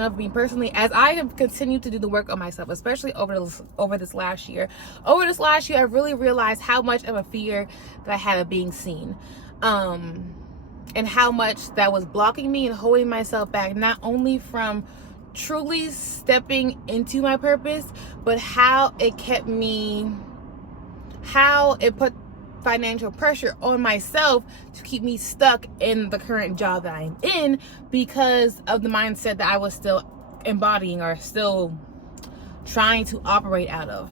of me personally, as I have continued to do the work on myself, especially over this last year. Over this last year, I really realized how much of a fear that I had of being seen. And how much that was blocking me and holding myself back, not only from truly stepping into my purpose, but how it put financial pressure on myself to keep me stuck in the current job that I'm in, because of the mindset that I was still embodying or still trying to operate out of.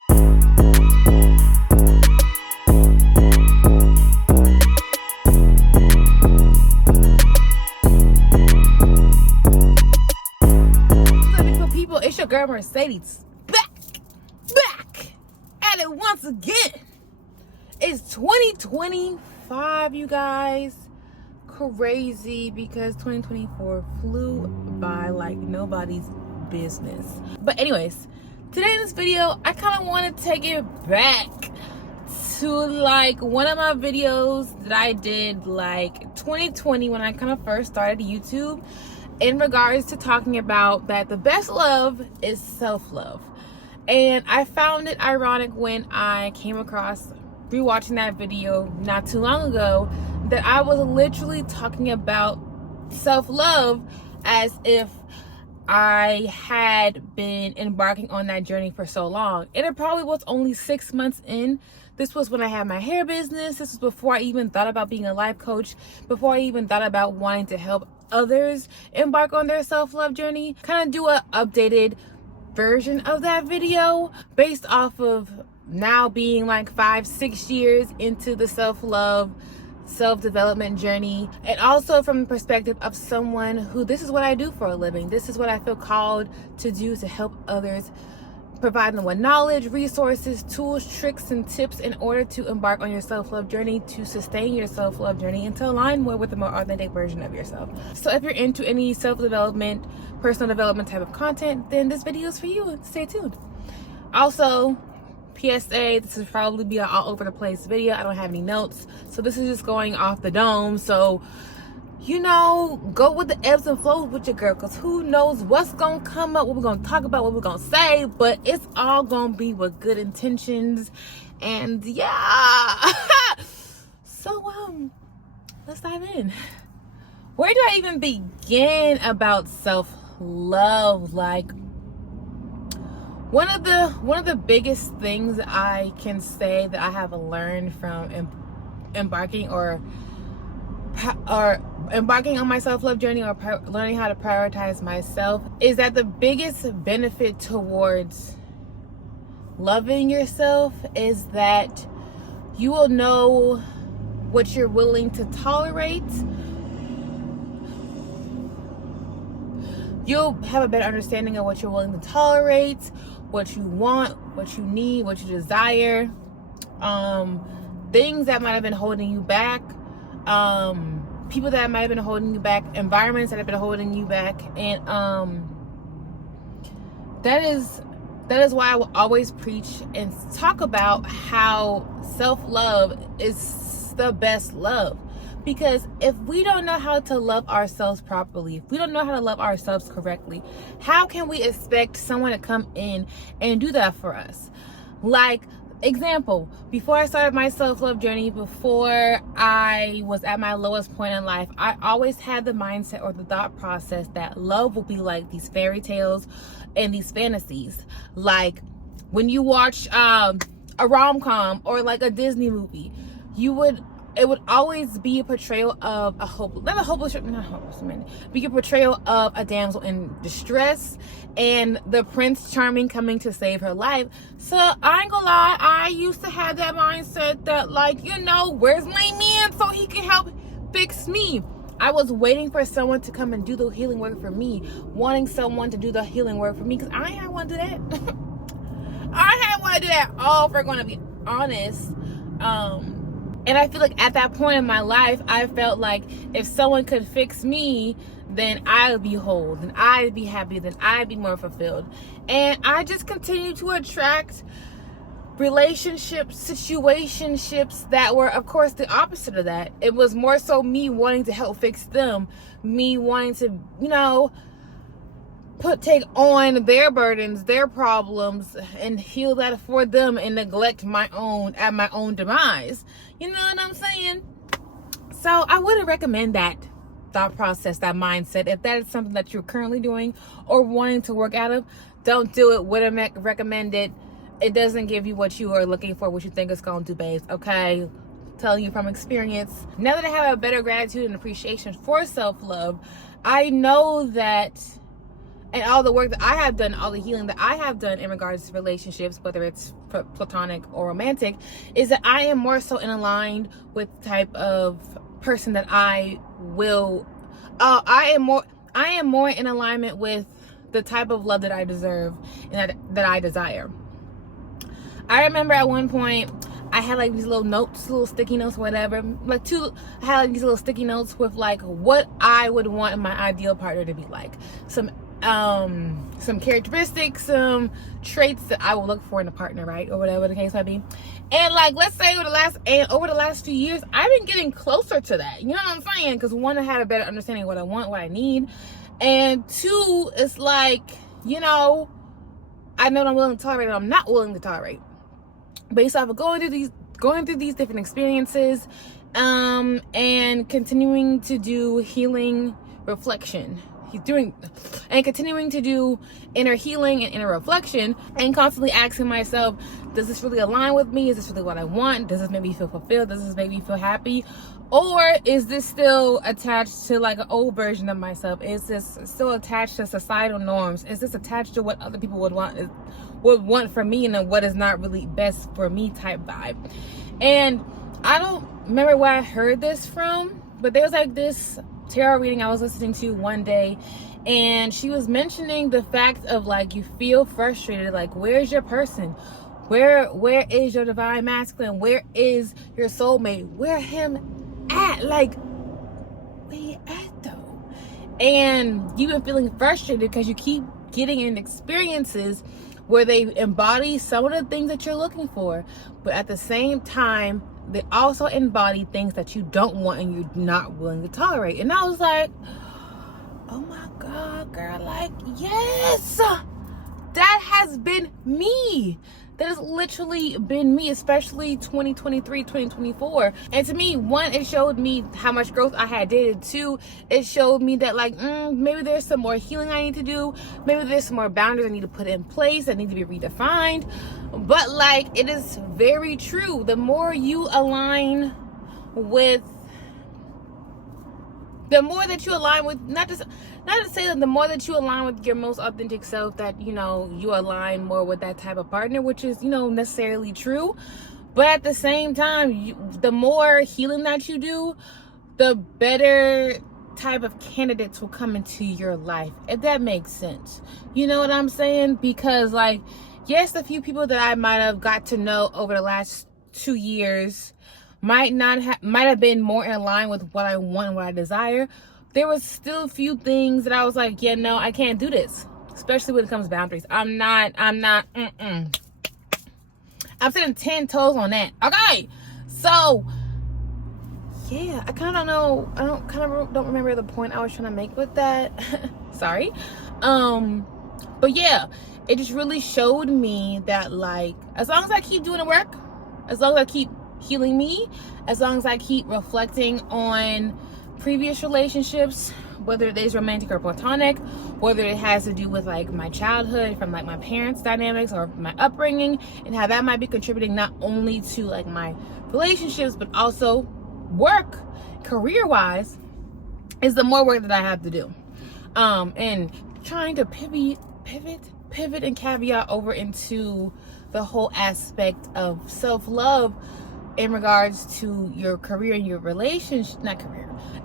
It's your girl Mercedes back at it once again. It's 2025, you guys. Crazy, because 2024 flew by like nobody's business. But anyways, today in this video, I kind of want to take it back to like one of my videos that I did like 2020 when I kind of first started YouTube, in regards to talking about that the best love is self-love. And I found it ironic when I came across rewatching that video not too long ago, that I was literally talking about self-love as if I had been embarking on that journey for so long. And it probably was only 6 months in. This was when I had my hair business. This was before I even thought about being a life coach, before I even thought about wanting to help others embark on their self-love journey. Kind of do a updated version of that video based off of now being like 5-6 years into the self-love, self-development journey, and also from the perspective of someone who, this is what I do for a living. This is what I feel called to do, to help others, provide them with knowledge, resources, tools, tricks, and tips in order to embark on your self-love journey, to sustain your self-love journey, and to align more with a more authentic version of yourself. So if you're into any self-development, personal development type of content, then this video is for you. Stay tuned. Also, PSA, this is probably be an all over the place video. I don't have any notes, so this is just going off the dome. So, you know, go with the ebbs and flows with your girl, because who knows what's gonna come up, what we're gonna talk about, what we're gonna say, but it's all gonna be with good intentions. And yeah. So let's dive in. Where do I even begin about self-love? Like, one of the biggest things I can say that I have learned from embarking on my self-love journey, or learning how to prioritize myself, is that the biggest benefit towards loving yourself is that you will know what you're willing to tolerate. You'll have a better understanding of what you're willing to tolerate, what you want, what you need, what you desire, things that might have been holding you back, people that might have been holding you back, environments that have been holding you back. And that is why I will always preach and talk about how self-love is the best love. Because if we don't know how to love ourselves properly, if we don't know how to love ourselves correctly, how can we expect someone to come in and do that for us? Like, example, before I started my self-love journey, before I was at my lowest point in life, I always had the mindset or the thought process that love will be like these fairy tales and these fantasies. Like when you watch a rom-com or like a Disney movie, it would always be a portrayal of a portrayal of a damsel in distress and the Prince Charming coming to save her life. So I ain't gonna lie, I used to have that mindset that, like, you know, where's my man so he can help fix me? I was waiting for someone to come and do the healing work for me, wanting someone to do the healing work for me, because I ain't want to do that. I ain't want to do that all, if we're going to be honest. And I feel like at that point in my life, I felt like if someone could fix me, then I would be whole, then I'd be happy, then I'd be more fulfilled. And I just continue to attract relationships, situationships that were, of course, the opposite of that. It was more so me wanting to help fix them, me wanting to, you know, take on their burdens, their problems, and heal that for them and neglect my own at my own demise. You know what I'm saying? So I wouldn't recommend that thought process, that mindset. If that is something that you're currently doing or wanting to work out of, don't do it. Wouldn't recommend it. It doesn't give you what you are looking for, what you think it's going to do, babes. Okay? Telling you from experience. Now that I have a better gratitude and appreciation for self-love, I know that, and all the work that I have done, all the healing that I have done in regards to relationships, whether it's platonic or romantic, is that I am more so in aligned with the type of person that I will, I am more in alignment with the type of love that I deserve and that I desire. I remember at one point, I had like these little notes, little sticky notes, whatever. I had like these little sticky notes with like what I would want my ideal partner to be like. Some characteristics, some traits that I will look for in a partner, right? Or whatever the case might be. And like, let's say over the last few years, I've been getting closer to that. You know what I'm saying? Because one, I had a better understanding of what I want, what I need. And two, it's like, you know, I know what I'm willing to tolerate and I'm not willing to tolerate. Based off of going through these different experiences, and continuing to do healing reflection. Continuing to do inner healing and inner reflection, and constantly asking myself, does this really align with me? Is this really what I want? Does this make me feel fulfilled? Does this make me feel happy? Or is this still attached to like an old version of myself? Is this still attached to societal norms? Is this attached to what other people would want from me, and what is not really best for me type vibe? And I don't remember where I heard this from, but there was like this tarot reading I was listening to one day, and she was mentioning the fact of like, you feel frustrated, like, where's your person? Where is your divine masculine? Where is your soulmate? Where him at? Like, where you at though? And you've been feeling frustrated because you keep getting in experiences where they embody some of the things that you're looking for, but at the same time, they also embody things that you don't want and you're not willing to tolerate. And I was like, oh my God, girl, like, yes, that has been me. That has literally been me, especially 2023, 2024. And to me, one, it showed me how much growth I had dated. Two, it showed me that like, maybe there's some more healing I need to do. Maybe there's some more boundaries I need to put in place that need to be redefined. But like, it is very true. The more you align with, the more that you align with, not to say that the more that you align with your most authentic self, that, you know, you align more with that type of partner, which is, you know, necessarily true. But at the same time, the more healing that you do, the better type of candidates will come into your life, if that makes sense. You know what I'm saying? Because like, yes, the few people that I might have got to know over the last 2 years might have been more in line with what I want and what I desire. There was still a few things that I was like, yeah, no, I can't do this. Especially when it comes to boundaries. I'm sitting 10 toes on that. Okay. So, yeah, I kind of don't know. Don't remember the point I was trying to make with that. Sorry. But yeah, it just really showed me that like, as long as I keep doing the work, as long as I keep healing me, as long as I keep reflecting on previous relationships, whether it is romantic or platonic, whether it has to do with like my childhood from like my parents' dynamics or my upbringing, and how that might be contributing not only to like my relationships but also work, career-wise, is the more work that I have to do. And trying to pivot and caveat over into the whole aspect of self-love in regards to your career and your relationship,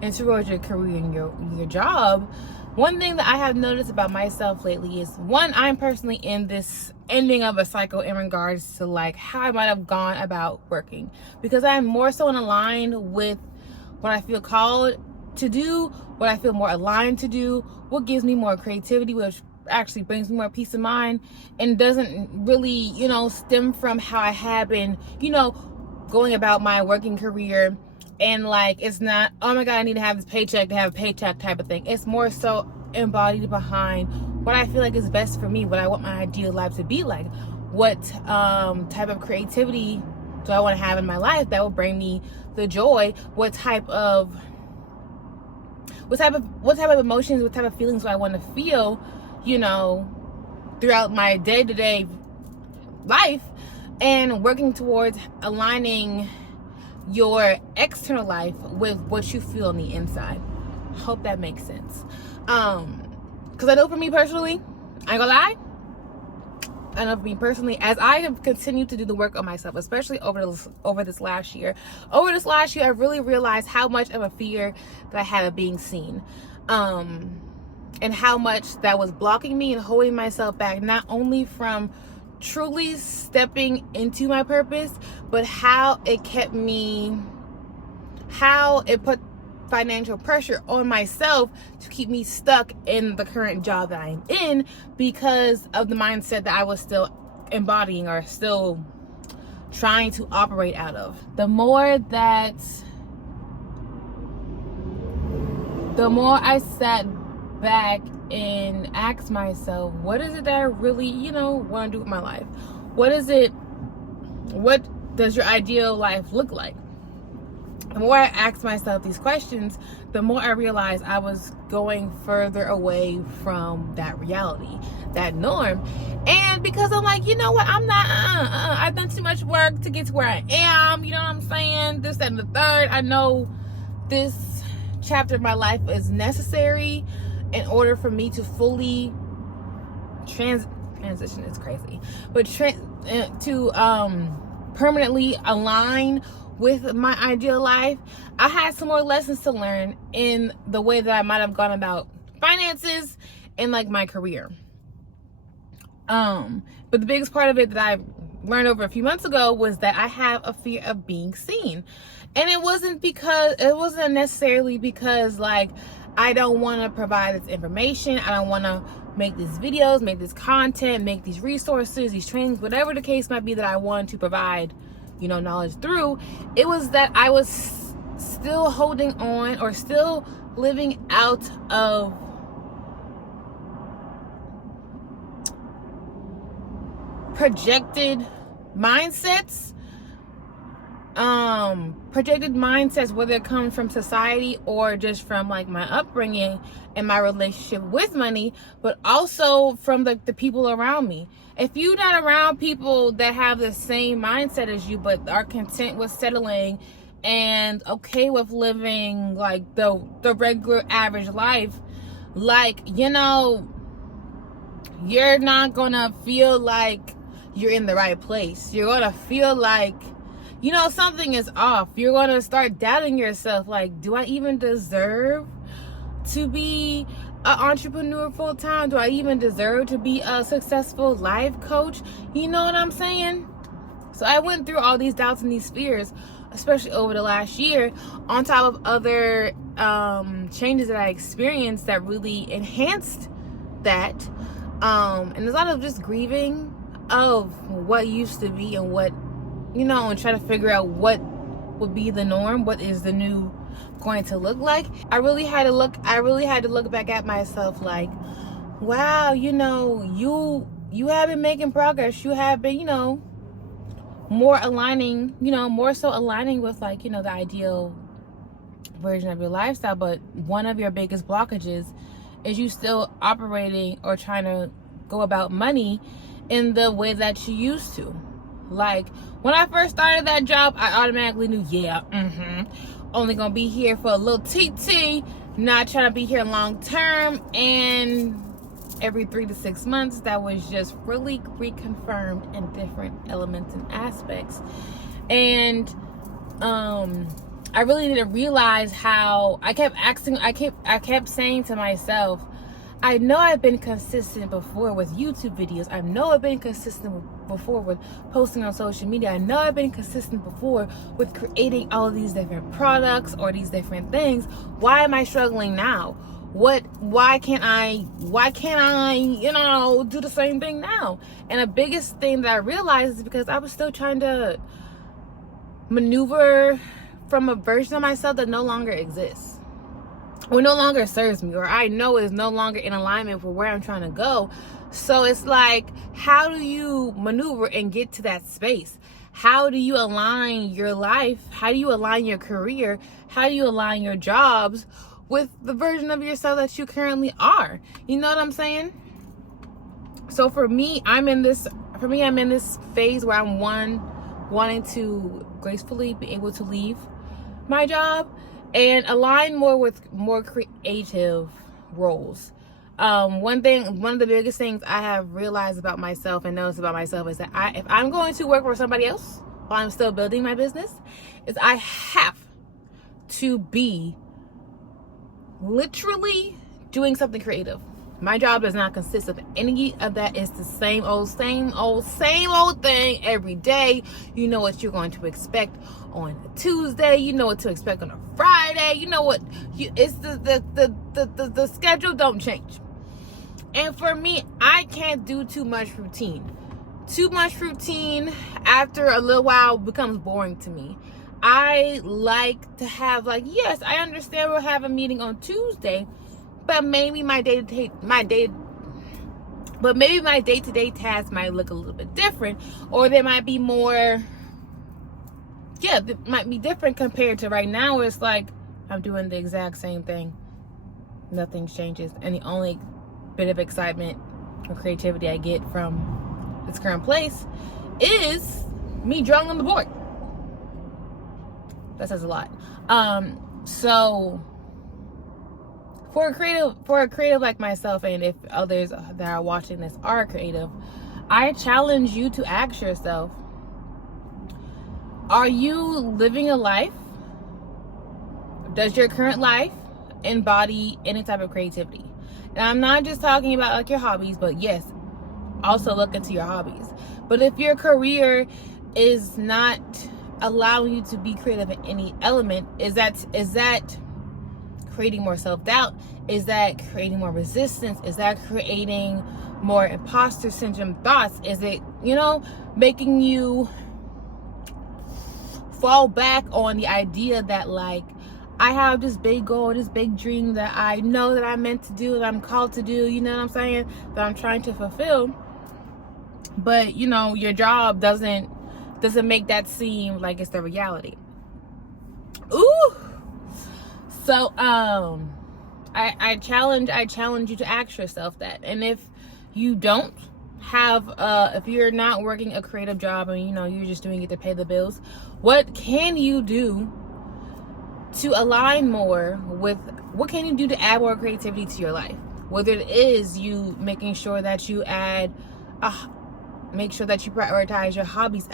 and towards your career and your job. One thing that I have noticed about myself lately is, one, I'm personally in this ending of a cycle in regards to like how I might have gone about working, because I'm more so in line with what I feel called to do, what I feel more aligned to do, what gives me more creativity, which actually brings me more peace of mind, and doesn't really, you know, stem from how I have been, you know, going about my working career. And like, it's not, oh my God, I need to have this paycheck to have a paycheck type of thing. It's more so embodied behind what I feel like is best for me, what I want my ideal life to be like. What type of creativity do I want to have in my life that will bring me the joy? What type of emotions, what type of feelings do I want to feel, throughout my day-to-day life, and working towards aligning your external life with what you feel on the inside. Hope that makes sense. Because I know for me personally, I ain't gonna lie, as I have continued to do the work on myself, especially over this last year, I really realized how much of a fear that I had of being seen, and how much that was blocking me and holding myself back, not only from truly stepping into my purpose, but how it put financial pressure on myself to keep me stuck in the current job that I'm in, because of the mindset that I was still embodying or still trying to operate out of. The more I sat back and asked myself, what is it that I really, want to do with my life? What does your ideal life look like? The more I asked myself these questions, the more I realized I was going further away from that reality, that norm. And because I'm like, you know what, I'm not, I've done too much work to get to where I am, you know what I'm saying? This, that, and the third. I know this chapter of my life is necessary in order for me to fully transition is crazy, but to permanently align with my ideal life. I had some more lessons to learn in the way that I might have gone about finances and like my career. But the biggest part of it that I learned over a few months ago was that I have a fear of being seen. And it wasn't necessarily because like I don't want to provide this information, I don't want to make these videos, make this content, make these resources, these trainings, whatever the case might be that I want to provide, knowledge through. It was that I was still holding on or still living out of projected mindsets, whether it comes from society or just from like my upbringing and my relationship with money, but also from the people around me. If you're not around people that have the same mindset as you, but are content with settling and okay with living like the regular average life, like, you're not gonna feel like you're in the right place. You're gonna feel like, something is off. You're gonna start doubting yourself, like, do I even deserve to be an entrepreneur full time? Do I even deserve to be a successful life coach? You know what I'm saying? So I went through all these doubts and these fears, especially over the last year, on top of other changes that I experienced that really enhanced that. And there's a lot of just grieving of what used to be and what, and try to figure out what would be the norm, what is the new going to look like. I really had to look back at myself like, wow, you have been making progress. You have been, more so aligning with like, the ideal version of your lifestyle. But one of your biggest blockages is you still operating or trying to go about money in the way that you used to. Like, when I first started that job, I automatically knew, only gonna be here for a little TT, not trying to be here long term. And every 3 to 6 months, that was just really reconfirmed in different elements and aspects. And I really didn't realize how I kept saying to myself, I know I've been consistent before with YouTube videos. I know I've been consistent before with posting on social media. I know I've been consistent before with creating all of these different products or these different things. Why am I struggling now? Why can't I, do the same thing now? And the biggest thing that I realized is because I was still trying to maneuver from a version of myself that no longer exists. or no longer serves me, or I know is no longer in alignment with where I'm trying to go. So it's like, how do you maneuver and get to that space? How do you align your life? How do you align your career? How do you align your jobs with the version of yourself that you currently are? You know what I'm saying? So for me, I'm in this phase where I'm wanting to gracefully be able to leave my job and align more with more creative roles. One of the biggest things I have realized about myself and noticed about myself is that if I'm going to work for somebody else while I'm still building my business, is I have to be literally doing something creative. My job does not consist of any of that. It's the same old thing every day. You know what you're going to expect on a Tuesday. You know what to expect on a Friday. You know what it's the schedule don't change. And for me, I can't do too much routine. Too much routine after a little while becomes boring to me. I like to have, like, yes, I understand we'll have a meeting on Tuesday, but maybe my day-to-day tasks might look a little bit different, or there might be more, it might be different compared to right now, where it's like I'm doing the exact same thing. Nothing changes, and the only bit of excitement or creativity I get from this current place is me drawing on the board. That says a lot. So for a creative like myself, and if others that are watching this are creative, I challenge you to ask yourself, are you living a life? Does your current life embody any type of creativity? And I'm not just talking about like your hobbies, but yes, also look into your hobbies. But if your career is not allowing you to be creative in any element, is that creating more self-doubt? Is that creating more resistance? Is that creating more imposter syndrome thoughts? Is it, making you fall back on the idea that, like, I have this big goal, this big dream that I know that I'm meant to do, that I'm called to do, you know what I'm saying, that I'm trying to fulfill, but your job doesn't make that seem like it's the reality. Ooh. So I challenge you to ask yourself that. And if you don't have if you're not working a creative job and you're just doing it to pay the bills, what can you do to align more with, what can you do to add more creativity to your life? Whether it is you making sure that you make sure that you prioritize your hobbies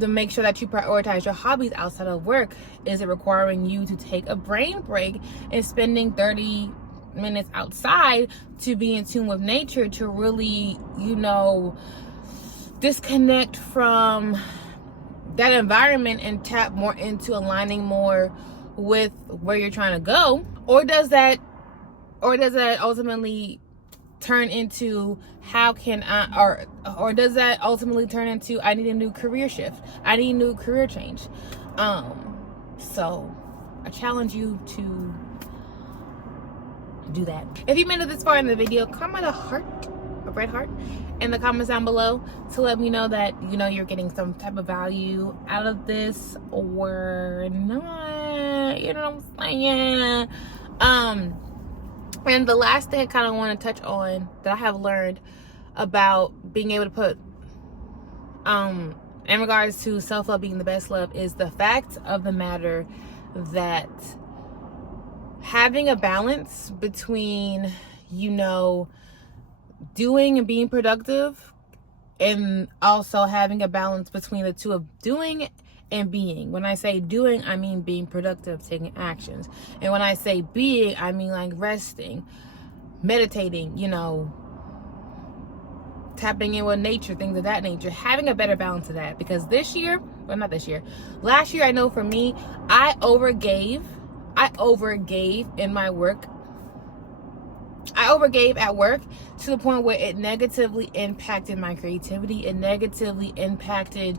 make sure that you prioritize your hobbies outside of work. Is it requiring you to take a brain break and spending 30 minutes outside to be in tune with nature, to really disconnect from that environment and tap more into aligning more with where you're trying to go? Or does that ultimately turn into or does that ultimately turn into, I need a new career shift, I need a new career change? So I challenge you to do that. If you made it this far in the video, comment a red heart in the comments down below to let me know that you're getting some type of value out of this or not. You know what I'm saying? And the last thing I kind of want to touch on that I have learned about being able to put in regards to self-love being the best love is the fact of the matter that having a balance between doing and being productive, and also having a balance between the two of doing and being. When I say doing, I mean being productive, taking actions. And when I say being, I mean like resting, meditating, tapping in with nature, things of that nature. Having a better balance of that. Because last year, I know for me, I overgave in my work. I overgave at work to the point where it negatively impacted my creativity. It negatively impacted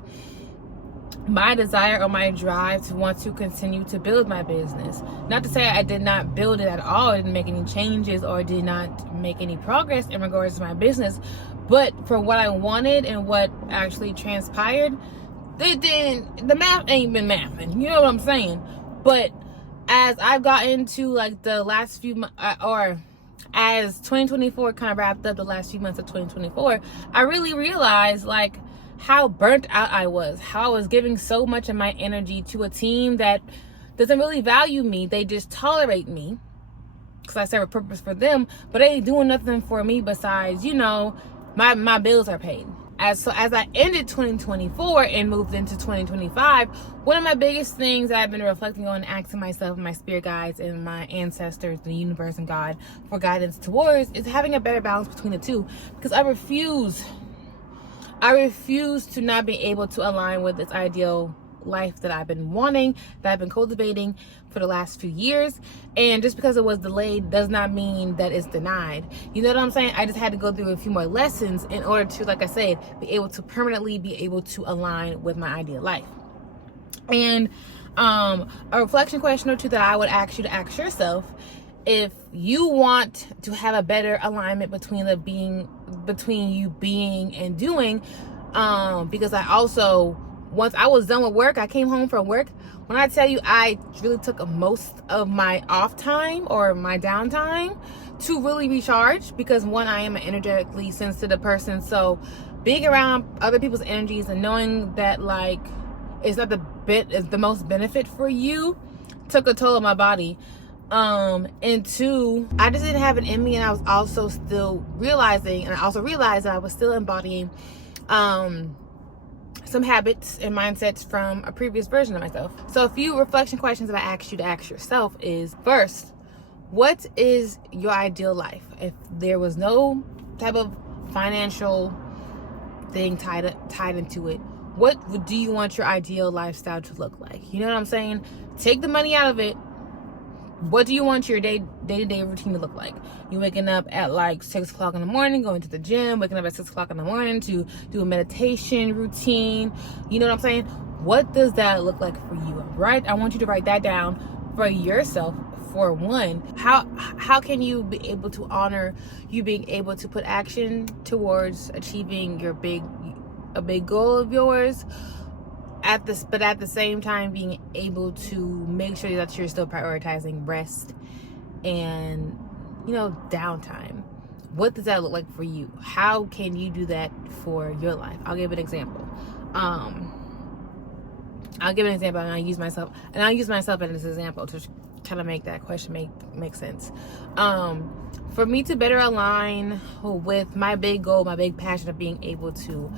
my desire or my drive to want to continue to build my business. Not to say I did not build it at all, I didn't make any changes or did not make any progress in regards to my business, but for what I wanted and what actually transpired, the math ain't been mathing, you know what I'm saying? But as I've gotten into like the last few or as 2024 kind of wrapped up, the last few months of 2024, I really realized like how burnt out I was, how I was giving so much of my energy to a team that doesn't really value me. They just tolerate me because I serve a purpose for them, but they ain't doing nothing for me besides, you know, my bills are paid. As I ended 2024 and moved into 2025, one of my biggest things that I've been reflecting on, asking myself, my spirit guides and my ancestors, the universe and God for guidance towards, is having a better balance between the two, because I refuse to not be able to align with this ideal life that I've been wanting, that I've been cultivating for the last few years. And just because it was delayed does not mean that it's denied. You know what I'm saying? I just had to go through a few more lessons in order to, like I said, be able to permanently be able to align with my ideal life. And a reflection question or two that I would ask you to ask yourself: if you want to have a better alignment between you being and doing, because I also, once I was done with work, I came home from work. When I tell you, I really took most of my off time or my downtime to really recharge, because one, I am an energetically sensitive person. So being around other people's energies and knowing that like it's not the most benefit for you took a toll on my body. And two, I just didn't have it in me, and I was also still realizing, and I also realized that I was still embodying some habits and mindsets from a previous version of myself. So a few reflection questions that I asked you to ask yourself is: first, what is your ideal life? If there was no type of financial thing tied into it, what do you want your ideal lifestyle to look like? You know what I'm saying? Take the money out of it. What do you want your day-to-day routine to look like? You waking up at like 6 o'clock in the morning, going to the gym, waking up at 6 o'clock in the morning to do a meditation routine. You know what I'm saying? What does that look like for you? Right? I want you to write that down for yourself. For one, how can you be able to honor you being able to put action towards achieving a big goal of yours, but at the same time being able to make sure that you're still prioritizing rest and, you know, downtime? What does that look like for you? How can you do that for your life? I'll give an example. And I'll use myself as an example to kind of make that question make sense. For me to better align with my big goal, my big passion of being able to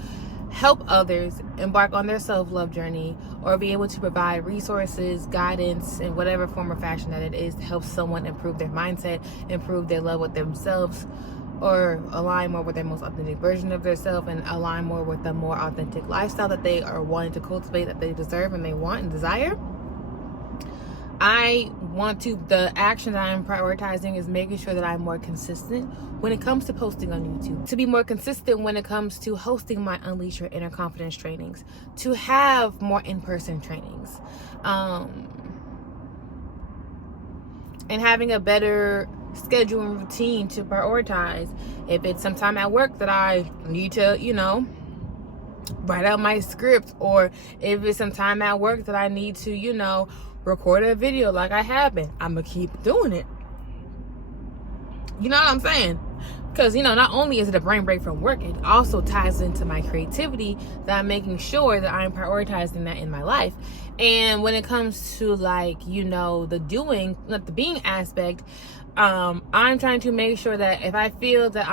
help others embark on their self-love journey, or be able to provide resources, guidance in whatever form or fashion that it is, to help someone improve their mindset, improve their love with themselves, or align more with their most authentic version of themselves, and align more with the more authentic lifestyle that they are wanting to cultivate, that they deserve and they want and desire. The action that I'm prioritizing is making sure that I'm more consistent when it comes to posting on YouTube, to be more consistent when it comes to hosting my Unleash Your Inner Confidence trainings, to have more in-person trainings, and having a better schedule and routine to prioritize. If it's some time at work that I need to, you know, write out my script, or if it's some time at work that I need to, you know, record a video like I have been, I'm gonna keep doing it. You know what I'm saying? Because, you know, not only is it a brain break from work, it also ties into my creativity, that I'm making sure that I'm prioritizing that in my life. And when it comes to, like, you know, the doing, not the being aspect, I'm trying to make sure that if I feel that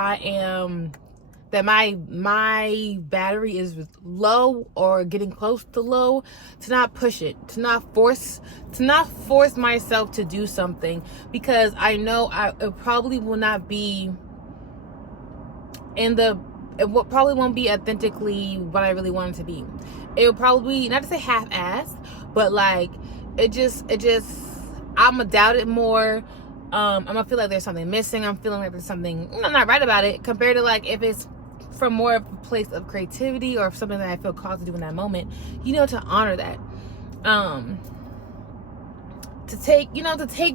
that my battery is low or getting close to low, to not push it, to not force myself to do something, because I know it probably will not be probably won't be authentically what I really want it to be. It will probably, not to say half-assed, but like it just I'm gonna doubt it more. I'm gonna feel like there's something missing. I'm feeling like there's something I'm not right about it, compared to like if it's from more of a place of creativity or something that I feel called to do in that moment, to honor that. To take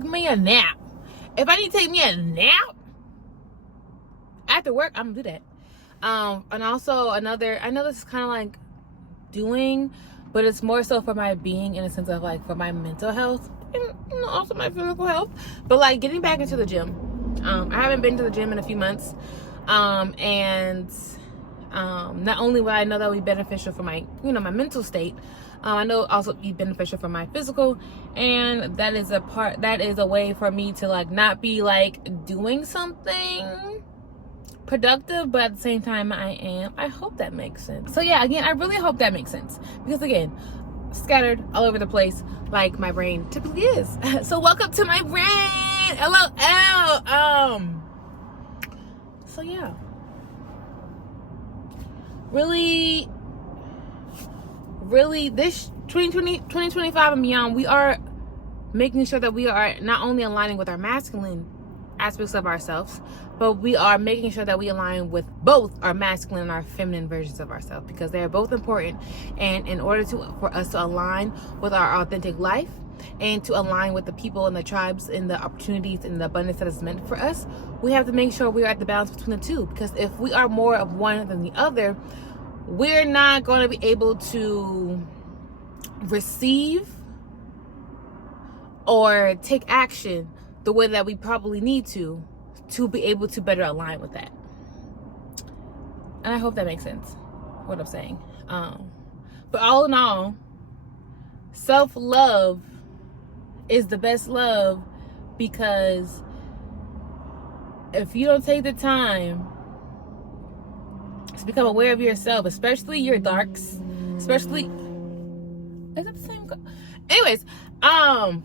me a nap. If I need to take me a nap after work, I'm gonna do that. And also I know this is kind of like doing, but it's more so for my being, in a sense of like for my mental health and also my physical health, but like getting back into the gym. I haven't been to the gym in a few months, and not only will I know that will be beneficial for my my mental state, I know also be beneficial for my physical, and that is a way for me to like not be like doing something productive, but at the same time I hope that makes sense. So yeah, again, I really hope that makes sense, because again, scattered all over the place like my brain typically is. So welcome to my brain. LOL. So yeah, really this 2025 and beyond, we are making sure that we are not only aligning with our masculine aspects of ourselves, but we are making sure that we align with both our masculine and our feminine versions of ourselves, because they are both important. And in order for us to align with our authentic life, and to align with the people and the tribes and the opportunities and the abundance that is meant for us, we have to make sure we are at the balance between the two. Because if we are more of one than the other, we're not going to be able to receive or take action the way that we probably need to be able to better align with that. And I hope that makes sense, what I'm saying. But all in all, self-love is the best love, because if you don't take the time to become aware of yourself, especially your darks, especially, is it the same? Anyways, I'm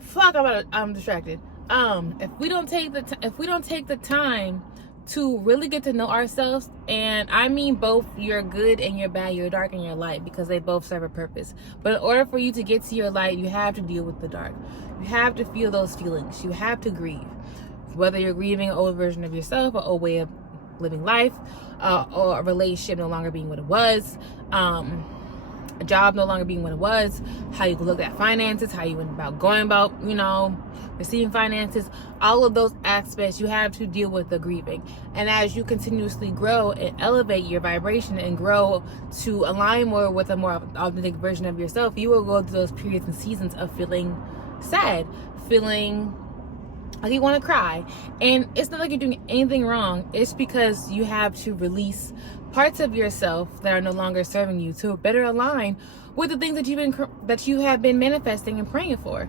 distracted. If we don't take the time to really get to know ourselves, and I mean both your good and your bad, your dark and your light, because they both serve a purpose. But in order for you to get to your light, you have to deal with the dark. You have to feel those feelings. You have to grieve, whether you're grieving an old version of yourself, an old way of living life, or a relationship no longer being what it was, a job no longer being what it was, how you look at finances, how you went about going about, receiving finances, all of those aspects, you have to deal with the grieving. And as you continuously grow and elevate your vibration and grow to align more with a more authentic version of yourself, you will go through those periods and seasons of feeling sad, feeling like you want to cry. And it's not like you're doing anything wrong. It's because you have to release parts of yourself that are no longer serving you to better align with the things that you have been manifesting and praying for.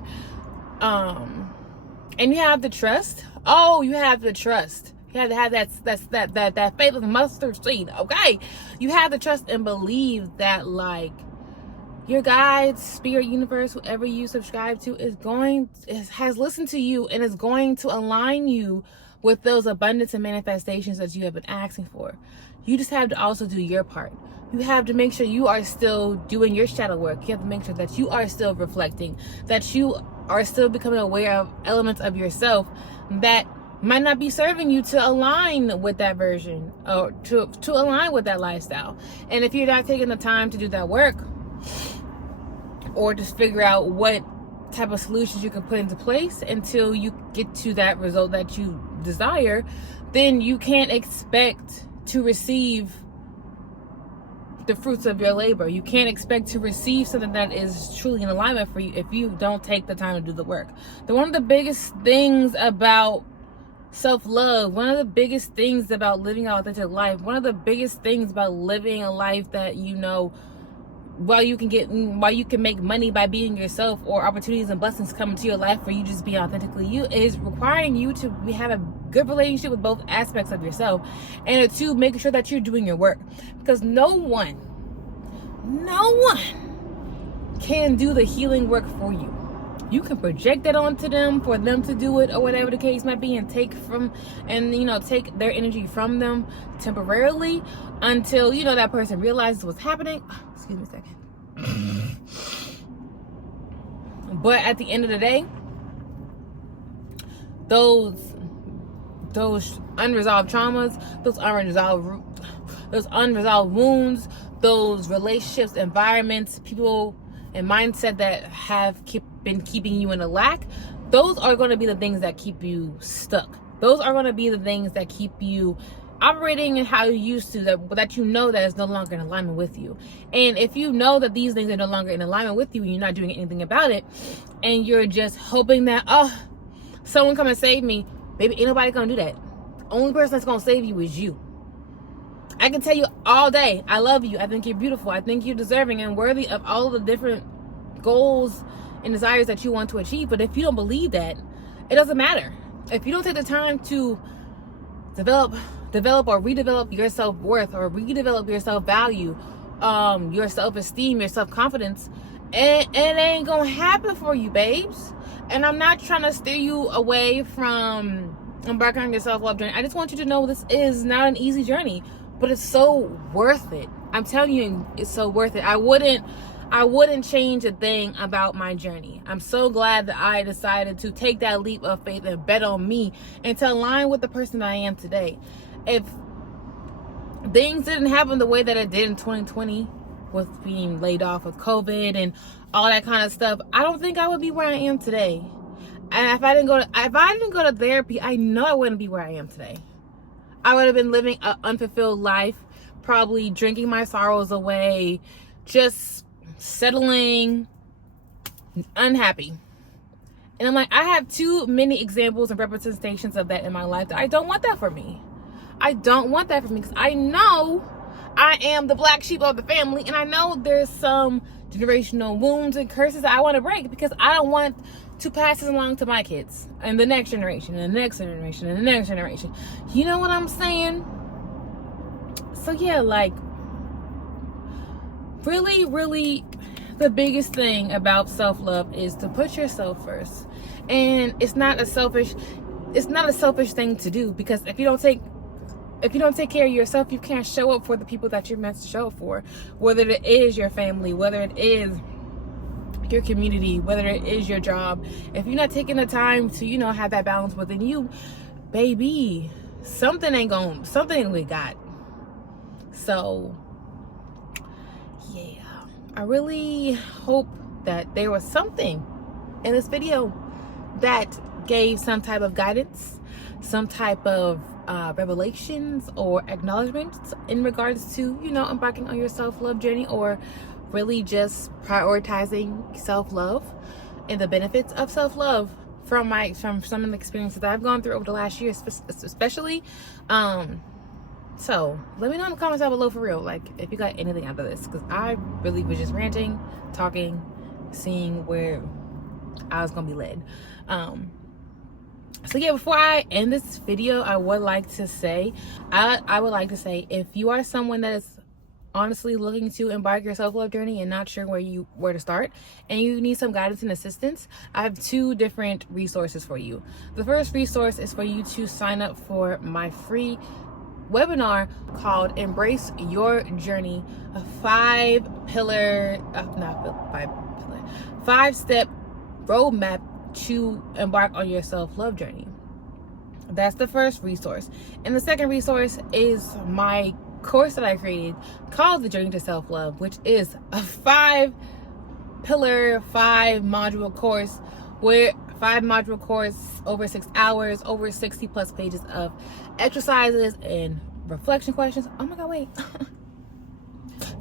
And you have to trust. Oh, you have to trust. You have to have that faith of mustard seed. Okay, you have to trust and believe that, like, your guides, spirit, universe, whoever you subscribe to has listened to you and is going to align you with those abundance and manifestations that you have been asking for. You just have to also do your part. You have to make sure you are still doing your shadow work. You have to make sure that you are still reflecting, that you are still becoming aware of elements of yourself that might not be serving you to align with that version, or to align with that lifestyle. And if you're not taking the time to do that work, or just figure out what type of solutions you can put into place until you get to that result that you desire, then you can't expect to receive the fruits of your labor. You can't expect to receive something that is truly in alignment for you if you don't take the time to do the work. One of the biggest things about self-love, one of the biggest things about living an authentic life, one of the biggest things about living a life that while you can make money by being yourself, or opportunities and blessings come into your life for you just be authentically you, is requiring you to have a good relationship with both aspects of yourself, and to making sure that you're doing your work, because no one can do the healing work for you. You can project that onto them for them to do it, or whatever the case might be, and take their energy from them temporarily until that person realizes what's happening. Excuse me a second. But at the end of the day, those unresolved traumas, those unresolved wounds, those relationships, environments, people, and mindset that have been keeping you in a lack. Those are going to be the things that keep you stuck. Those are going to be the things that keep you operating in how you used to, that you know that is no longer in alignment with you. And if you know that these things are no longer in alignment with you and you're not doing anything about it, and you're just hoping that, oh, someone come and save me, baby, ain't nobody gonna do that. The only person that's gonna save you is you. I can tell you all day, I love you, I think you're beautiful, I think you're deserving and worthy of all of the different goals and desires that you want to achieve. But if you don't believe that, it doesn't matter. If you don't take the time to develop or redevelop your self-worth, or redevelop your self-value, your self-esteem, your self-confidence, it ain't gonna happen for you, babes. And I'm not trying to steer you away from embarking on your self-love journey. I just want you to know this is not an easy journey, but it's so worth it. I'm telling you, it's so worth it. I wouldn't change a thing about my journey. I'm so glad that I decided to take that leap of faith and bet on me and to align with the person I am today. If things didn't happen the way that it did in 2020, with being laid off with COVID and all that kind of stuff, I don't think I would be where I am today. And if I didn't go to therapy, I know I wouldn't be where I am today. I would have been living an unfulfilled life, probably drinking my sorrows away, just settling, unhappy. And I'm like, I have too many examples and representations of that in my life that I don't want that for me. I don't want that for me, because I know I am the black sheep of the family, and I know there's some generational wounds and curses that I want to break, because I don't want to pass this along to my kids and the next generation and the next generation and the next generation. You know what I'm saying? So yeah, like, really, really, the biggest thing about self-love is to put yourself first. And it's not a selfish thing to do, because if you don't take care of yourself, you can't show up for the people that you're meant to show up for. Whether it is your family, whether it is your community, whether it is your job. If you're not taking the time to, have that balance within you, baby, something we got. So, yeah. I really hope that there was something in this video that gave some type of guidance, some type of revelations or acknowledgments in regards to, embarking on your self-love journey, or really just prioritizing self-love and the benefits of self-love from some of the experiences that I've gone through over the last year, especially. So let me know in the comments down below, for real, like, if you got anything out of this, because I really was just ranting, talking, seeing where I was gonna be led. So yeah, before I end this video, I would like to say, if you are someone that is honestly looking to embark your self-love journey and not sure where to start, and you need some guidance and assistance, I have 2 different resources for you. The first resource is for you to sign up for my free webinar called Embrace Your Journey, a 5-step roadmap to embark on your self-love journey. That's the first resource. And the second resource is my course that I created called The Journey to Self-Love, which is a 5-pillar, 5-module course, over 6 hours, over 60 plus pages of exercises and reflection questions. Oh my God, wait.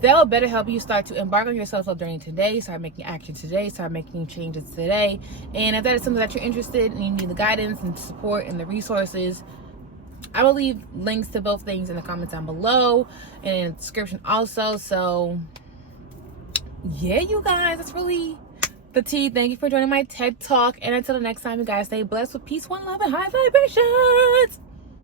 That will better help you start to embark on your self-love journey today, start making action today, start making changes today. And if that is something that you're interested in and you need the guidance and support and the resources, I will leave links to both things in the comments down below and in the description also. So yeah, you guys, that's really the tea. Thank you for joining my TED Talk. And until the next time, you guys, stay blessed with peace, one love, and high vibrations.